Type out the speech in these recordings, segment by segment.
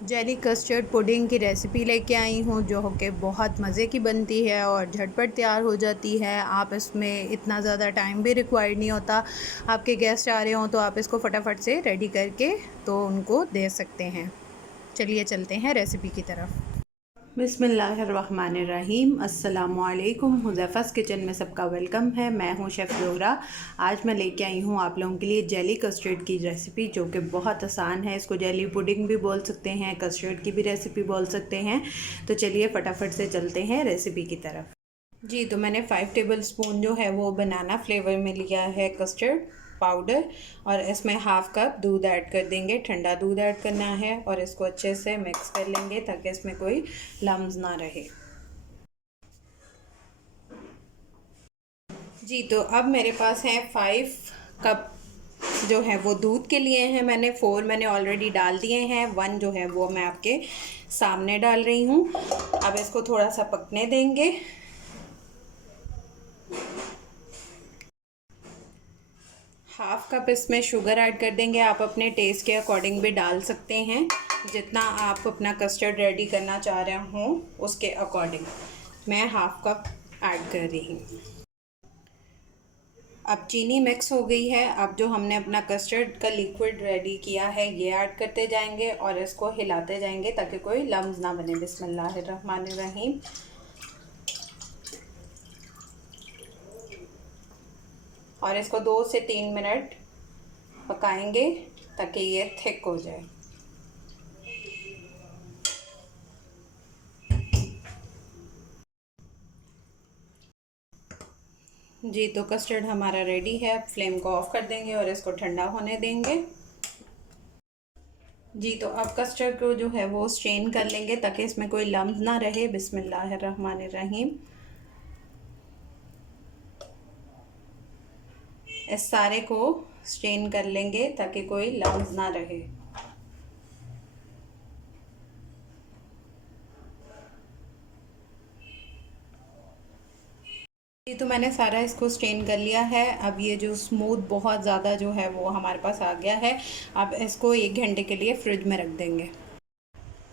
Jelly custard pudding की recipe लेके आई हूँ जो कि बहुत मज़े की बनती है और झटपट तैयार हो जाती है। आप इसमें इतना ज़्यादा टाइम भी रिक्वायर्ड नहीं होता। आपके गेस्ट आ रहे हों तो आप इसको फटाफट से रेडी करके तो उनको दे सकते हैं। चलिए चलते हैं रेसिपी की तरफ। बिस्मिल्लाहिर्रहमानिर्रहीम। अस्सलामुअलैकुम। हुज़ैफ़ा's किचन में सबका वेलकम है। मैं हूँ शेफ़ ज़ोहरा। आज मैं लेके आई हूँ आप लोगों के लिए जेली कस्टर्ड की रेसिपी जो कि बहुत आसान है। इसको जेली पुडिंग भी बोल सकते हैं, कस्टर्ड की भी रेसिपी बोल सकते हैं। तो चलिए फटाफट से चलते हैं रेसिपी की तरफ। जी, तो मैंने 5 टेबल स्पून जो है वो बनाना फ्लेवर में लिया है कस्टर्ड पाउडर, और इसमें हाफ़ कप दूध ऐड कर देंगे। ठंडा दूध ऐड करना है और इसको अच्छे से मिक्स कर लेंगे ताकि इसमें कोई लम्स ना रहे। जी, तो अब मेरे पास है 5 कप जो है वो दूध के लिए हैं। मैंने 4 मैंने ऑलरेडी डाल दिए हैं, 1 जो है वो मैं आपके सामने डाल रही हूँ। अब इसको थोड़ा सा पकने देंगे। हाफ़ कप इसमें शुगर ऐड कर देंगे। आप अपने टेस्ट के अकॉर्डिंग भी डाल सकते हैं, जितना आप अपना कस्टर्ड रेडी करना चाह रहे हों उसके अकॉर्डिंग। मैं हाफ़ कप ऐड कर रही हूँ। अब चीनी मिक्स हो गई है। अब जो हमने अपना कस्टर्ड का लिक्विड रेडी किया है ये ऐड करते जाएंगे और इसको हिलाते जाएंगे ताकि कोई लम्स ना बने। बिस्मिल्लाहिर्रहमानिर्रहीम। और इसको 2 से 3 मिनट पकाएंगे ताकि ये थिक हो जाए। जी, तो कस्टर्ड हमारा रेडी है। अब फ्लेम को ऑफ कर देंगे और इसको ठंडा होने देंगे। जी, तो अब कस्टर्ड को जो है वो स्ट्रेन कर लेंगे ताकि इसमें कोई लम्स ना रहे। बिस्मिल्लाहिर्रहमानिर्रहीम। इस सारे को स्ट्रेन कर लेंगे ताकि कोई लम्स ना रहे। ये तो मैंने सारा इसको स्ट्रेन कर लिया है। अब ये जो स्मूथ बहुत ज़्यादा जो है वो हमारे पास आ गया है। अब इसको 1 घंटे के लिए फ्रिज में रख देंगे।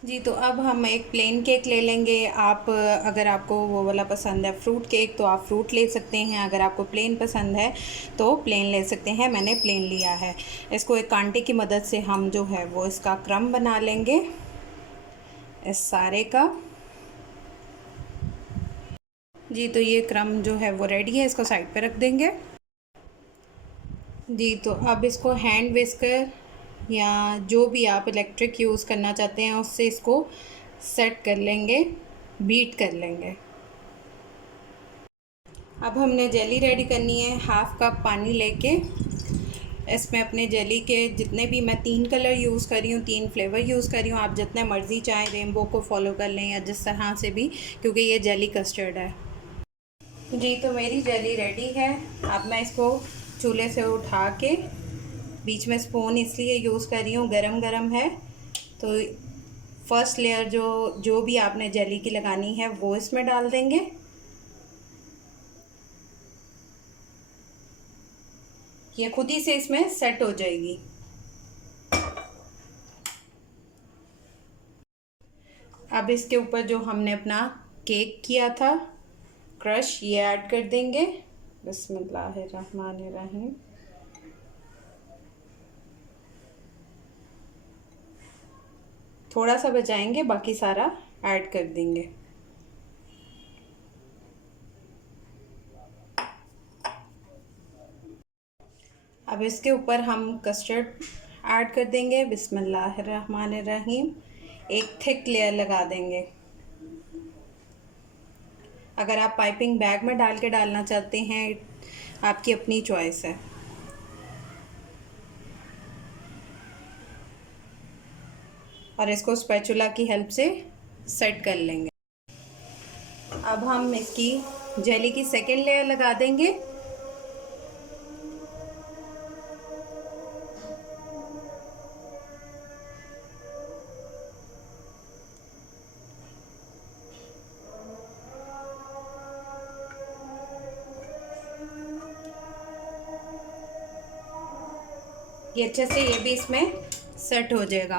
जी, तो अब हम एक प्लेन केक ले लेंगे। आप अगर आपको वो वाला पसंद है फ्रूट केक तो आप फ्रूट ले सकते हैं। अगर आपको प्लेन पसंद है तो प्लेन ले सकते हैं। मैंने प्लेन लिया है। इसको एक कांटे की मदद से हम जो है वो इसका क्रम बना लेंगे इस सारे का। जी, तो ये क्रम जो है वो रेडी है। इसको साइड पे रख देंगे। जी, तो अब इसको हैंड विस्कर या जो भी आप इलेक्ट्रिक यूज़ करना चाहते हैं उससे इसको सेट कर लेंगे, बीट कर लेंगे। अब हमने जेली रेडी करनी है। हाफ़ कप पानी लेके इसमें अपने जेली के जितने भी, मैं 3 कलर यूज़ कर रही हूँ, 3 फ्लेवर यूज़ कर रही हूँ। आप जितने मर्ज़ी चाहें रेनबो को फॉलो कर लें या जिस तरह से भी, क्योंकि ये जेली कस्टर्ड है। जी, तो मेरी जेली रेडी है। अब मैं इसको चूल्हे से उठा के बीच में स्पून इसलिए यूज़ कर रही हूँ, गरम गरम है तो फर्स्ट लेयर जो जो भी आपने जेली की लगानी है वो इसमें डाल देंगे। ये खुद ही से इसमें सेट हो जाएगी। अब इसके ऊपर जो हमने अपना केक किया था क्रश, ये ऐड कर देंगे। बिस्मिल्लाहिर्रहमानिर्रहीम। थोड़ा सा बचाएंगे, बाकी सारा ऐड कर देंगे। अब इसके ऊपर हम कस्टर्ड ऐड कर देंगे। बिस्मिल्लाहिर्रहमानिर्रहीम। एक थिक लेयर लगा देंगे। अगर आप पाइपिंग बैग में डाल के डालना चाहते हैं, आपकी अपनी चॉइस है। और इसको स्पैचुला की हेल्प से सेट कर लेंगे। अब हम इसकी जेली की सेकेंड लेयर लगा देंगे। ये अच्छे से ये भी इसमें सेट हो जाएगा।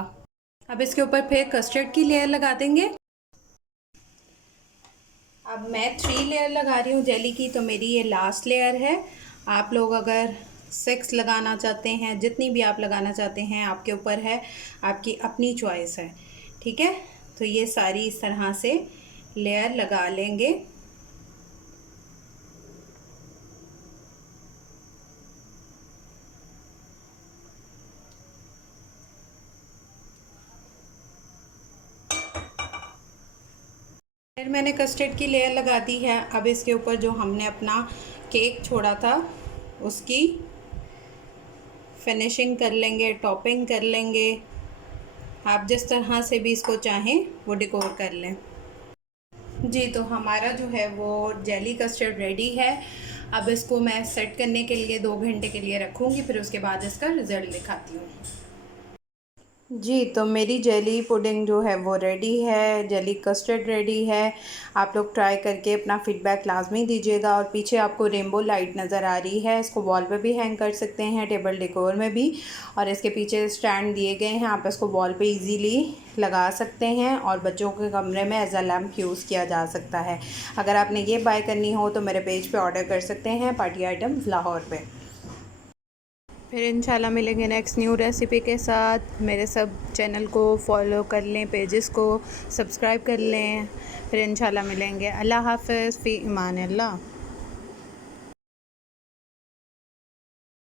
अब इसके ऊपर फिर कस्टर्ड की लेयर लगा देंगे। अब मैं 3 लेयर लगा रही हूँ जेली की, तो मेरी ये लास्ट लेयर है। आप लोग अगर 6 लगाना चाहते हैं, जितनी भी आप लगाना चाहते हैं आपके ऊपर है, आपकी अपनी चॉइस है, ठीक है। तो ये सारी इस तरह से लेयर लगा लेंगे। फिर मैंने कस्टर्ड की लेयर लगा दी है। अब इसके ऊपर जो हमने अपना केक छोड़ा था उसकी फिनिशिंग कर लेंगे, टॉपिंग कर लेंगे। आप जिस तरह से भी इसको चाहें वो डेकोर कर लें। जी, तो हमारा जो है वो जेली कस्टर्ड रेडी है। अब इसको मैं सेट करने के लिए 2 घंटे के लिए रखूँगी, फिर उसके बाद इसका रिज़ल्ट दिखाती हूँ। जी, तो मेरी जेली पुडिंग जो है वो रेडी है, जेली कस्टर्ड रेडी है। आप लोग ट्राई करके अपना फ़ीडबैक लाज़मी दीजिएगा। और पीछे आपको रेनबो लाइट नज़र आ रही है, इसको वॉल पे भी हैंग कर सकते हैं, टेबल डेकोर में भी। और इसके पीछे स्टैंड दिए गए हैं, आप इसको वॉल पे इजीली लगा सकते हैं और बच्चों के कमरे में एज अ लैम्प यूज़ किया जा सकता है। अगर आपने ये बाय करनी हो तो मेरे पेज पे ऑर्डर कर सकते हैं, पार्टी आइटम्स लाहौर पे। फिर इंशाल्लाह मिलेंगे नेक्स्ट न्यू रेसिपी के साथ। मेरे सब चैनल को फॉलो कर लें, पेजेस को सब्सक्राइब कर लें। फिर इंशाल्लाह मिलेंगे। अल्लाह हाफ़िज़, फ़ी इमान अल्लाह।